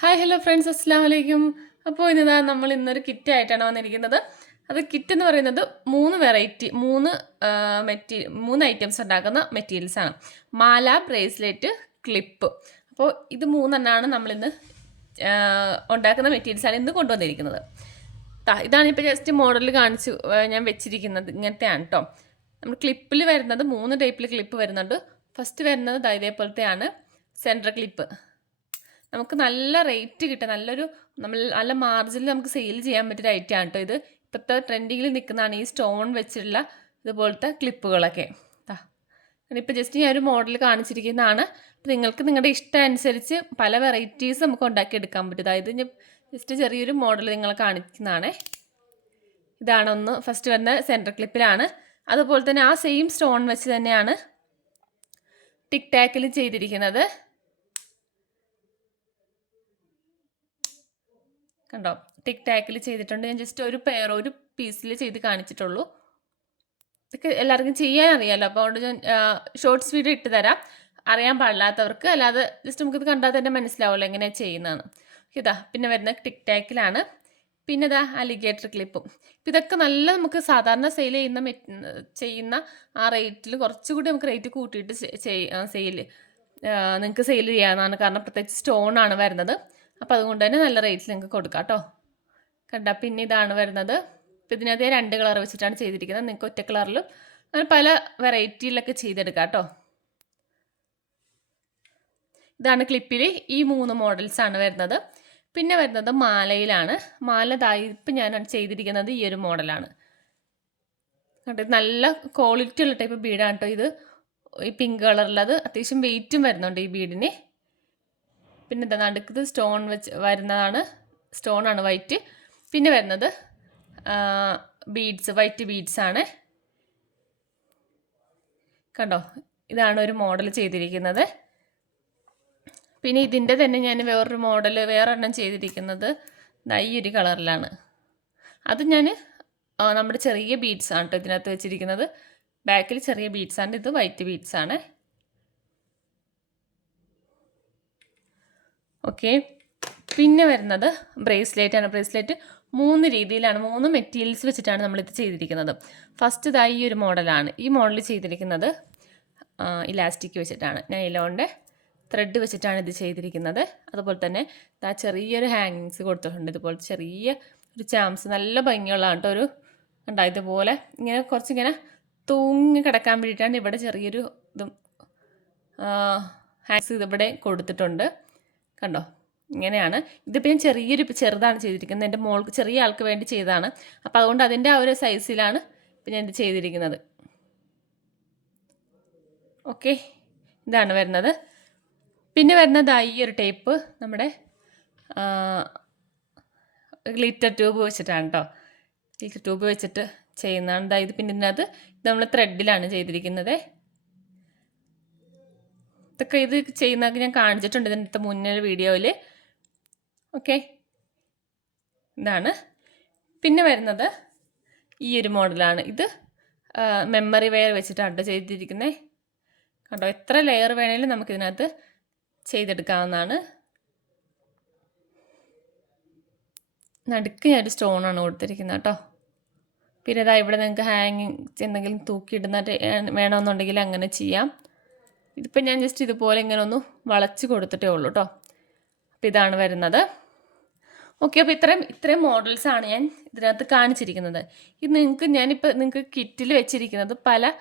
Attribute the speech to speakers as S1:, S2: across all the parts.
S1: Hi hello friends അസ്സാം വലൈക്കും അപ്പോൾ ഇതാ നമ്മൾ ഇന്നൊരു കിറ്റ് ആയിട്ടാണ് വന്നിരിക്കുന്നത്. അത് കിറ്റ് എന്ന് പറയുന്നത് മൂന്ന് വെറൈറ്റി മൂന്ന് മെറ്റീ മൂന്ന് ഐറ്റംസ് ഉണ്ടാക്കുന്ന മെറ്റീരിയൽസ് ആണ്. മാല ബ്രേസ്ലെറ്റ് ക്ലിപ്പ് അപ്പോൾ ഇത് മൂന്നെണ്ണമാണ് നമ്മളിന്ന് ഉണ്ടാക്കുന്ന മെറ്റീരിയൽസ് ആണ് ഇന്ന് കൊണ്ടുവന്നിരിക്കുന്നത്. ഇതാണ് ഇപ്പോൾ ജസ്റ്റ് മോഡൽ കാണിച്ച് ഞാൻ വെച്ചിരിക്കുന്നത്. ഇങ്ങനത്തെയാണ് കേട്ടോ നമ്മൾ ക്ലിപ്പിൽ വരുന്നത് മൂന്ന് ടൈപ്പിൽ ക്ലിപ്പ് വരുന്നുണ്ട്. ഫസ്റ്റ് വരുന്നത് ഇതേപോലത്തെയാണ്. സെൻട്രൽ ക്ലിപ്പ് നമുക്ക് നല്ല റേറ്റ് കിട്ടും. നല്ലൊരു നമ്മൾ നല്ല മാർജിനിൽ നമുക്ക് സെയിൽ ചെയ്യാൻ പറ്റിയ ഐറ്റമാണ് കേട്ടോ ഇത്. ഇപ്പോഴത്തെ ട്രെൻഡിങ്ങിൽ നിൽക്കുന്നതാണ് ഈ സ്റ്റോൺ വെച്ചിട്ടുള്ള ഇതുപോലത്തെ ക്ലിപ്പുകളൊക്കെ ഇപ്പോൾ ജസ്റ്റ് ഞാൻ ഒരു മോഡൽ കാണിച്ചിരിക്കുന്നതാണ്. നിങ്ങൾക്ക് നിങ്ങളുടെ ഇഷ്ടം അനുസരിച്ച് പല വെറൈറ്റീസ് നമുക്ക് ഉണ്ടാക്കിയെടുക്കാൻ പറ്റും. അതായത് ഞാൻ ജസ്റ്റ് ചെറിയൊരു മോഡൽ നിങ്ങളെ കാണിക്കുന്നതാണ്. ഇതാണ് ഒന്ന് ഫസ്റ്റ് വരുന്ന സെന്റർ ക്ലിപ്പിലാണ് അതുപോലെ തന്നെ ആ സെയിം സ്റ്റോൺ വെച്ച് തന്നെയാണ് ടിക് ടാക്കിൽ ചെയ്തിരിക്കുന്നത്. കണ്ടോ? ടിക് ടാക്കിൽ ചെയ്തിട്ടുണ്ട്. ഞാൻ ജസ്റ്റ് ഒരു പെയർ ഒരു പീസിൽ ചെയ്ത് കാണിച്ചിട്ടുള്ളൂ. ഇതൊക്കെ എല്ലാവർക്കും ചെയ്യാൻ അറിയാമല്ലോ അപ്പോൾ അതുകൊണ്ട് ഞാൻ ഷോർട്സ് വീഡിയോ ഇട്ട് തരാം. അറിയാൻ പാടില്ലാത്തവർക്ക് അല്ലാതെ ജസ്റ്റ് നമുക്കിത് കണ്ടാൽ തന്നെ മനസ്സിലാവുമല്ലോ എങ്ങനെയാണ് ചെയ്യുന്നതെന്ന്. ഇതാ പിന്നെ വരുന്ന ടിക് ടാക്കിലാണ് പിന്നെ ഇതാ അലിഗേറ്റർ ക്ലിപ്പും ഇപ്പം ഇതൊക്കെ നല്ല നമുക്ക് സാധാരണ സെയിൽ ചെയ്യുന്ന ചെയ്യുന്ന ആ റേറ്റിൽ കുറച്ചുകൂടി നമുക്ക് റേറ്റ് കൂട്ടിയിട്ട് സെയിൽ നിങ്ങൾക്ക് സെയിൽ ചെയ്യാവുന്നതാണ്. കാരണം പ്രത്യേകിച്ച് സ്റ്റോൺ ആണ് വരുന്നത്. അപ്പോൾ അതുകൊണ്ട് തന്നെ നല്ല റേറ്റിൽ നിങ്ങൾക്ക് കൊടുക്കാം കേട്ടോ. കണ്ട പിന്നെ ഇതാണ് വരുന്നത്. ഇപ്പം ഇതിനകത്ത് രണ്ട് കളർ വെച്ചിട്ടാണ് ചെയ്തിരിക്കുന്നത്. നിങ്ങൾക്ക് ഒറ്റ കളറിലും അങ്ങനെ പല വെറൈറ്റിയിലൊക്കെ ചെയ്തെടുക്കാം കേട്ടോ. ഇതാണ് ക്ലിപ്പിൽ ഈ മൂന്ന് മോഡൽസ് ആണ് വരുന്നത്. പിന്നെ വരുന്നത് മാലയിലാണ്. മാല ഇപ്പം ഞാൻ ചെയ്തിരിക്കുന്നത് ഈ ഒരു മോഡലാണ് കണ്ടോ നല്ല ക്വാളിറ്റി ഉള്ള ടൈപ്പ് ബീഡാണ് കേട്ടോ ഇത്. ഈ പിങ്ക് കളറിലത് അത്യാവശ്യം വെയിറ്റും വരുന്നുണ്ട് ഈ ബീഡിന് പിന്നെ എന്താ നടുക്കത് സ്റ്റോൺ വെച്ച് വരുന്നതാണ് സ്റ്റോൺ ആണ് വൈറ്റ്. പിന്നെ വരുന്നത് ബീഡ്സ് വൈറ്റ് ബീഡ്സ് ആണ്. കണ്ടോ ഇതാണ് ഒരു മോഡൽ ചെയ്തിരിക്കുന്നത്. പിന്നെ ഇതിന്റെ തന്നെ ഞാൻ വേറൊരു മോഡൽ വേറൊരെണ്ണം ചെയ്തിരിക്കുന്നത് ദാ ഈ ഒരു കളറിലാണ്. അത് ഞാൻ നമ്മുടെ ചെറിയ ബീഡ്സ് ആണ് കേട്ടോ ഇതിനകത്ത് വെച്ചിരിക്കുന്നത്. ബാക്കിൽ ചെറിയ ബീഡ്സ് ആണ് ഇത് വൈറ്റ് ബീഡ്സ് ആണ്. ഓക്കെ പിന്നെ വരുന്നത് ബ്രേസ്ലെറ്റ് ആണ്. ബ്രേസ്ലെറ്റ് മൂന്ന് രീതിയിലാണ് മൂന്ന് മെറ്റീരിയൽസ് വെച്ചിട്ടാണ് നമ്മളിത് ചെയ്തിരിക്കുന്നത്. ഫസ്റ്റ് ഇതായി ഈ ഒരു മോഡലാണ് ഈ മോഡൽ ചെയ്തിരിക്കുന്നത് ഇലാസ്റ്റിക് വെച്ചിട്ടാണ്. നൈലോണിന്റെ ത്രെഡ് വെച്ചിട്ടാണ് ഇത് ചെയ്തിരിക്കുന്നത്. അതുപോലെ തന്നെ ഇതാ ചെറിയൊരു ഹാങ്ങിങ്സ് കൊടുത്തിട്ടുണ്ട്. ഇതുപോലെ ചെറിയ ഒരു ചാംസ് നല്ല ഭംഗിയുള്ളതാണ് കേട്ടോ ഒരു ഉണ്ടായ ഇതുപോലെ ഇങ്ങനെ കുറച്ചിങ്ങനെ തൂങ്ങി കിടക്കാൻ വേണ്ടിയിട്ടാണ് ഇവിടെ ചെറിയൊരു ഇതും ഹാങ്സ് ഇതിവിടെ കൊടുത്തിട്ടുണ്ട്. കണ്ടോ? ഇങ്ങനെയാണ്. ഇതിപ്പോൾ ഞാൻ ചെറിയൊരു ചെറുതാണ് ചെയ്തിരിക്കുന്നത്. എന്റെ മോൾക്ക് ചെറിയ ആൾക്ക് വേണ്ടി ചെയ്തതാണ്. അപ്പോൾ അതുകൊണ്ട് അതിന്റെ ആ ഒരു സൈസിലാണ് ഇപ്പം ഞാൻ ഇത് ചെയ്തിരിക്കുന്നത്. ഓക്കെ. ഇതാണ് വരുന്നത്. പിന്നെ വരുന്നത് ഈ ഒരു ടേപ്പ് നമ്മുടെ ഗ്ലിറ്റർ ട്യൂബ് വെച്ചിട്ടാണ് കേട്ടോ ഗ്ലിറ്റർ ട്യൂബ് വെച്ചിട്ട് ചെയ്യുന്നതാണ്. ഇത് പിന്നെ ഇതിനകത്ത് നമ്മൾ ത്രെഡിലാണ് ചെയ്തിരിക്കുന്നത്. ഇതൊക്കെ ഇത് ചെയ്യുന്നതൊക്കെ ഞാൻ കാണിച്ചിട്ടുണ്ട് ഇതിന്റെ മുന്നേ വീഡിയോയിൽ ഓക്കെ ഇതാണ്. പിന്നെ വരുന്നത് ഈ ഒരു മോഡലാണ്. ഇത് മെമ്മറി വെയർ വെച്ചിട്ട് അഡ് ചെയ്തിരിക്കുന്നത് കണ്ടോ എത്ര ലെയർ വേണേലും നമുക്കിതിനകത്ത് ചെയ്തെടുക്കാവുന്നതാണ്. നടുക്ക് ഞാനൊരു സ്റ്റോണാണ് കൊടുത്തിരിക്കുന്നത് കേട്ടോ. പിന്നെ ഇതാ ഇവിടെ നിങ്ങൾക്ക് ഹാങ്ങിങ് എന്തെങ്കിലും തൂക്കിയിടുന്ന വേണമെന്നുണ്ടെങ്കിൽ അങ്ങനെ ചെയ്യാം. ഇതിപ്പോൾ ഞാൻ ജസ്റ്റ് ഇതുപോലെ ഇങ്ങനെ ഒന്ന് വളച്ച് കൊടുത്തിട്ടേ ഉള്ളൂ കേട്ടോ അപ്പോൾ ഇതാണ് വരുന്നത്. ഓക്കെ അപ്പോൾ ഇത്രയും ഇത്രയും മോഡൽസാണ് ഞാൻ ഇതിനകത്ത് കാണിച്ചിരിക്കുന്നത്. ഇത് നിങ്ങൾക്ക് ഞാനിപ്പോൾ നിങ്ങൾക്ക് കിറ്റിൽ വെച്ചിരിക്കുന്നത് പല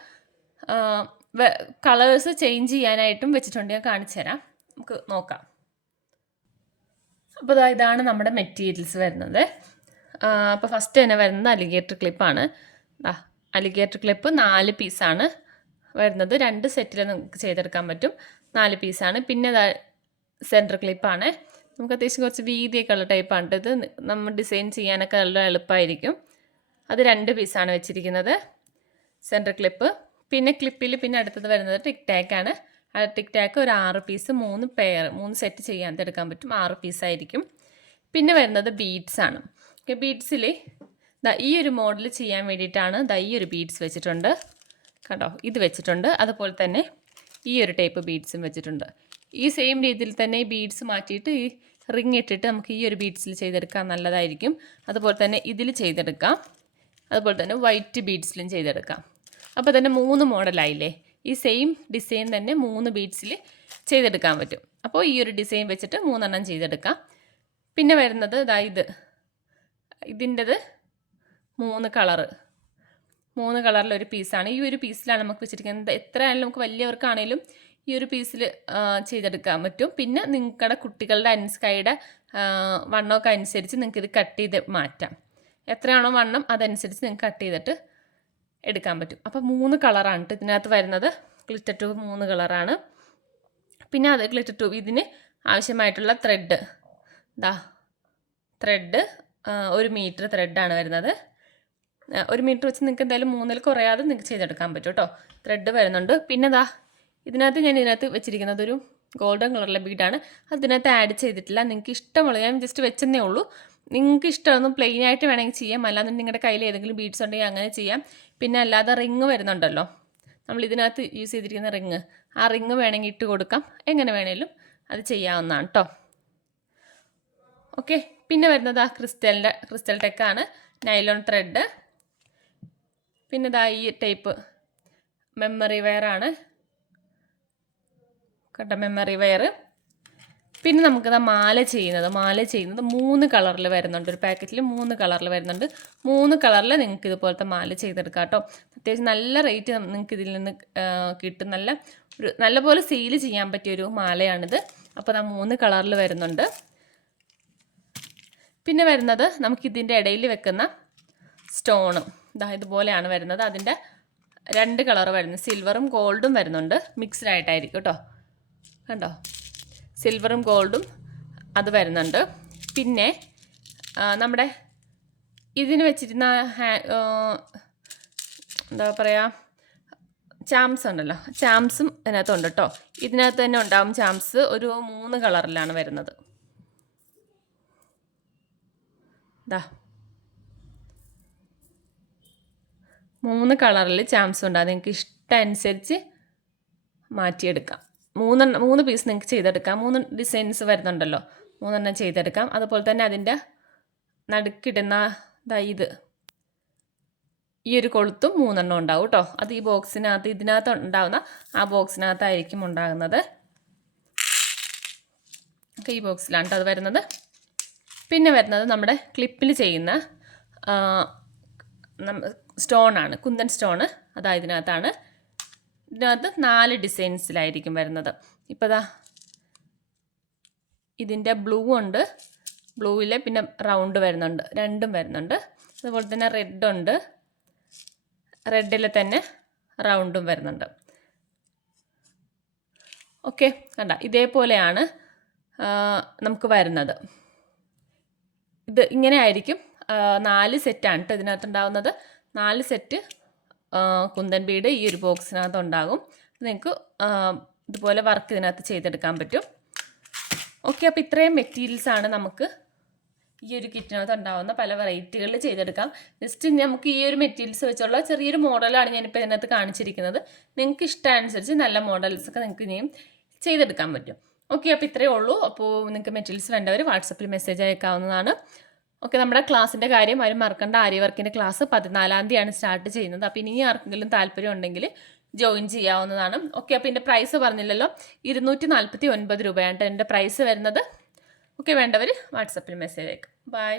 S1: കളേഴ്സ് ചേഞ്ച് ചെയ്യാനായിട്ടും വെച്ചിട്ടുണ്ട്. ഞാൻ കാണിച്ചു തരാം. നമുക്ക് നോക്കാം. അപ്പോൾ ഇതാ ഇതാണ് നമ്മുടെ മെറ്റീരിയൽസ് വരുന്നത്. അപ്പോൾ ഫസ്റ്റ് തന്നെ വരുന്നത് അലിഗേറ്റർ ക്ലിപ്പാണ് അലിഗേറ്റർ ക്ലിപ്പ് നാല് പീസാണ് വരുന്നത് രണ്ട് സെറ്റിൽ നമുക്ക് ചെയ്തെടുക്കാൻ പറ്റും. നാല് പീസാണ് പിന്നെ സെന്റർ ക്ലിപ്പാണ് നമുക്ക് അത്യാവശ്യം കുറച്ച് വീതിയൊക്കെ ഉള്ള ടൈപ്പാണ് ഇത്. നമ്മൾ ഡിസൈൻ ചെയ്യാനൊക്കെ നല്ല എളുപ്പമായിരിക്കും അത് രണ്ട് പീസാണ് വെച്ചിരിക്കുന്നത്. സെന്റർ ക്ലിപ്പ് പിന്നെ ക്ലിപ്പിൽ പിന്നെ അടുത്തത് വരുന്നത് ടിക് ടാക്കാണ് ആ ടിക് ടാക്ക് ഒരു ആറ് പീസ് മൂന്ന് പെയർ മൂന്ന് സെറ്റ് ചെയ്യാൻ എടുക്കാൻ പറ്റും. ആറ് പീസായിരിക്കും പിന്നെ വരുന്നത് ബീഡ്സ് ആണ്. ബീഡ്സിൽ ഈ ഒരു മോഡൽ ചെയ്യാൻ വേണ്ടിയിട്ടാണ് ദാ ഈ ഒരു ബീഡ്സ് വെച്ചിട്ടുണ്ട്. കണ്ടോ? ഇത് വെച്ചിട്ടുണ്ട്. അതുപോലെ തന്നെ ഈ ഒരു ടൈപ്പ് ബീഡ്സും വെച്ചിട്ടുണ്ട്. ഈ സെയിം രീതിയിൽ തന്നെ ഈ ബീഡ്സ് മാറ്റിയിട്ട് ഈ റിങ് ഇട്ടിട്ട് നമുക്ക് ഈ ഒരു ബീഡ്സിൽ ചെയ്തെടുക്കാൻ നല്ലതായിരിക്കും. അതുപോലെ തന്നെ ഇതിൽ ചെയ്തെടുക്കാം. അതുപോലെ തന്നെ വൈറ്റ് ബീഡ്സിലും ചെയ്തെടുക്കാം. അപ്പോൾ തന്നെ മൂന്ന് മോഡലായില്ലേ ഈ സെയിം ഡിസൈൻ തന്നെ മൂന്ന് ബീഡ്സിൽ ചെയ്തെടുക്കാൻ പറ്റും. അപ്പോൾ ഈ ഒരു ഡിസൈൻ വെച്ചിട്ട് മൂന്നെണ്ണം ചെയ്തെടുക്കാം. പിന്നെ വരുന്നത് ഇതാ ഇത്. ഇതിന്റെത് മൂന്ന് കളറ് മൂന്ന് കളറിലൊരു പീസാണ്. ഈ ഒരു പീസിലാണ് നമുക്ക് വെച്ചിരിക്കുന്നത്. എത്ര ആയാലും നമുക്ക് വലിയവർക്കാണേലും ഈ ഒരു പീസിൽ ചെയ്തെടുക്കാൻ പറ്റും. പിന്നെ നിങ്ങളുടെ കുട്ടികളുടെ അനുസ് കൈയുടെ വണ്ണമൊക്കെ അനുസരിച്ച് നിങ്ങൾക്ക് ഇത് കട്ട് ചെയ്ത് മാറ്റാം. എത്രയാണോ വണ്ണം അതനുസരിച്ച് നിങ്ങൾക്ക് കട്ട് ചെയ്തിട്ട് എടുക്കാൻ പറ്റും. അപ്പോൾ മൂന്ന് കളറാണ് ഇതിനകത്ത് വരുന്നത്. ഗ്ലിറ്റർ ട്യൂബ് മൂന്ന് കളറാണ്. പിന്നെ അത് ഗ്ലിറ്റർ ട്യൂബ് ഇതിന് ആവശ്യമായിട്ടുള്ള ത്രെഡ്. ദാ ത്രെഡ് ഒരു മീറ്റർ ത്രെഡാണ് വരുന്നത്. ഒരു മീറ്റർ വെച്ച് നിങ്ങൾക്ക് എന്തായാലും മൂന്നിൽ കുറയാതെ നിങ്ങൾക്ക് ചെയ്തെടുക്കാൻ പറ്റും കേട്ടോ. ത്രെഡ് വരുന്നുണ്ട്. പിന്നെ ദാ ഇതിനകത്ത് ഞാൻ ഇതിനകത്ത് വെച്ചിരിക്കുന്നത് ഒരു ഗോൾഡൻ കളറിലെ ബീഡാണ് അതിനകത്ത് ആഡ് ചെയ്തിട്ടില്ല. നിങ്ങൾക്ക് ഇഷ്ടമുള്ള ഞാൻ ജസ്റ്റ് വെച്ചെന്നേ ഉള്ളൂ. നിങ്ങൾക്ക് ഇഷ്ടമൊന്നും പ്ലെയിൻ ആയിട്ട് വേണമെങ്കിൽ ചെയ്യാം. അല്ലാതെ നിങ്ങളുടെ കയ്യിൽ ഏതെങ്കിലും ബീഡ്സ് ഉണ്ടെങ്കിൽ അങ്ങനെ ചെയ്യാം. പിന്നെ അല്ലാതെ റിങ് വരുന്നുണ്ടല്ലോ. നമ്മൾ ഇതിനകത്ത് യൂസ് ചെയ്തിരിക്കുന്ന റിങ് ആ റിങ് വേണമെങ്കിൽ ഇട്ട് കൊടുക്കാം. എങ്ങനെ വേണേലും അത് ചെയ്യാവുന്നതാണ് കേട്ടോ ഓക്കെ പിന്നെ വരുന്നത് ആ ക്രിസ്റ്റലിന്റെ ക്രിസ്റ്റൽ ടെക്കാണ് നൈലോൺ ത്രെഡ് പിന്നെ ഇതാ ഈ ടൈപ്പ് മെമ്മറി വെയറാണ് കേട്ടോ മെമ്മറി വെയർ പിന്നെ നമുക്കിതാ മാല ചെയ്യുന്നത്. മാല ചെയ്യുന്നത് മൂന്ന് കളറിൽ വരുന്നുണ്ട്. ഒരു പാക്കറ്റിൽ മൂന്ന് കളറിൽ വരുന്നുണ്ട്. മൂന്ന് കളറിൽ നിങ്ങൾക്ക് ഇതുപോലത്തെ മാല ചെയ്തെടുക്കാം കേട്ടോ. അത്യാവശ്യം നല്ല റേറ്റ് നിങ്ങൾക്ക് ഇതിൽ നിന്ന് ആ, കിട്ടും. നല്ല ഒരു നല്ലപോലെ സെയിൽ ചെയ്യാൻ പറ്റിയൊരു മാലയാണിത്. അപ്പോൾ ദാ മൂന്ന് കളറിൽ വരുന്നുണ്ട്. പിന്നെ വരുന്നത് നമുക്കിതിന്റെ ഇടയിൽ വെക്കുന്ന സ്റ്റോണും. ഇതാ ഇതുപോലെയാണ് വരുന്നത്. അതിന്റെ രണ്ട് കളർ വരുന്നത് സിൽവറും ഗോൾഡും വരുന്നുണ്ട്. മിക്സ്ഡ് ആയിട്ടായിരിക്കും കേട്ടോ. കണ്ടോ? സിൽവറും ഗോൾഡും അത് വരുന്നുണ്ട്. പിന്നെ നമ്മുടെ ഇതിന് വെച്ചിരുന്ന എന്താ പറയുക ചാംസ് ഉണ്ടല്ലോ. ചാംസും ഇതിനകത്തുണ്ട് കേട്ടോ. ഇതിനകത്ത് തന്നെ ഉണ്ടാവും ചാംസ് ഒരു മൂന്ന് കളറിലാണ് വരുന്നത്. ദാ. മൂന്ന് കളറിൽ ചാംസ് ഉണ്ട് അത് നിങ്ങൾക്ക് ഇഷ്ടമനുസരിച്ച് മാറ്റിയെടുക്കാം. മൂന്നെണ്ണം മൂന്ന് പീസ് നിങ്ങൾക്ക് ചെയ്തെടുക്കാം. മൂന്ന് ഡിസൈൻസ് വരുന്നുണ്ടല്ലോ. മൂന്നെണ്ണം ചെയ്തെടുക്കാം. അതുപോലെ തന്നെ അതിന്റെ നടുക്കിടുന്ന ഇത്. ഈ ഒരു കൊളുത്തും മൂന്നെണ്ണം ഉണ്ടാവും കേട്ടോ അത് ഈ ബോക്സിനകത്ത് ഇതിനകത്ത് ഉണ്ടാവുന്ന ആ ബോക്സിനകത്തായിരിക്കും ഉണ്ടാകുന്നത്. ഈ ബോക്സിലാണ് അത് വരുന്നത്. പിന്നെ വരുന്നത് നമ്മുടെ ക്ലിപ്പിൽ ചെയ്യുന്ന സ്റ്റോണാണ് കുന്തൻ സ്റ്റോണ്. അതാ ഇതിനകത്താണ്. ഇതിനകത്ത് നാല് ഡിസൈൻസിലായിരിക്കും വരുന്നത്. ഇപ്പോൾ ദാ ഇതിന്റെ ബ്ലൂ ഉണ്ട് ബ്ലൂവിൽ പിന്നെ റൗണ്ട് വരുന്നുണ്ട് രണ്ടും വരുന്നുണ്ട്. അതുപോലെ തന്നെ റെഡ് ഉണ്ട് റെഡിൽ തന്നെ റൗണ്ടും വരുന്നുണ്ട്. ഓക്കെ കണ്ട ഇതേപോലെയാണ് നമുക്ക് വരുന്നത്. ഇത് ഇങ്ങനെ ആയിരിക്കും നാല് സെറ്റാണ് കേട്ടോ ഇതിനകത്ത് ഉണ്ടാവുന്നത് നാല് സെറ്റ് കുന്തൻ ബീഡ് ഈ ഒരു ബോക്സിനകത്ത് ഉണ്ടാകും. നിങ്ങൾക്ക് ഇതുപോലെ വർക്ക് ഇതിനകത്ത് ചെയ്തെടുക്കാൻ പറ്റും. ഓക്കെ അപ്പോൾ ഇത്രയും മെറ്റീരിയൽസ് ആണ് നമുക്ക് ഈ ഒരു കിറ്റിനകത്ത് ഉണ്ടാകുന്ന പല വെറൈറ്റികളിൽ ചെയ്തെടുക്കാം. ജസ്റ്റ് നമുക്ക് ഈ ഒരു മെറ്റീരിയൽസ് വെച്ചുള്ള ചെറിയൊരു മോഡലാണ് ഞാനിപ്പോൾ ഇതിനകത്ത് കാണിച്ചിരിക്കുന്നത്. നിങ്ങൾക്ക് ഇഷ്ടമനുസരിച്ച് നല്ല മോഡൽസ് ഒക്കെ നിങ്ങൾക്ക് ഇനിയും ചെയ്തെടുക്കാൻ പറ്റും. ഓക്കെ അപ്പോൾ ഇത്രയേ ഉള്ളൂ. അപ്പോൾ നിങ്ങൾക്ക് മെറ്റീരിയൽസ് വേണ്ടവർ വാട്സപ്പിൽ മെസ്സേജ് അയക്കാവുന്നതാണ്. ഓക്കെ നമ്മുടെ ക്ലാസ്സിന്റെ കാര്യം ആരും മറക്കേണ്ട. ആര്യ വർക്കിന്റെ ക്ലാസ് പതിനാലാം തീയതിയാണ് സ്റ്റാർട്ട് ചെയ്യുന്നത്. അപ്പോൾ ഇനി ആർക്കെങ്കിലും താല്പര്യം ഉണ്ടെങ്കിൽ ജോയിൻ ചെയ്യാവുന്നതാണ്. ഓക്കെ അപ്പോൾ എന്റെ പ്രൈസ് പറഞ്ഞില്ലല്ലോ. ഇരുന്നൂറ്റി നാൽപ്പത്തി ഒൻപത് രൂപയാണ് എന്റെ പ്രൈസ് വരുന്നത്. ഓക്കെ വേണ്ടവർ വാട്സപ്പിൽ മെസ്സേജ് അയക്കും. ബൈ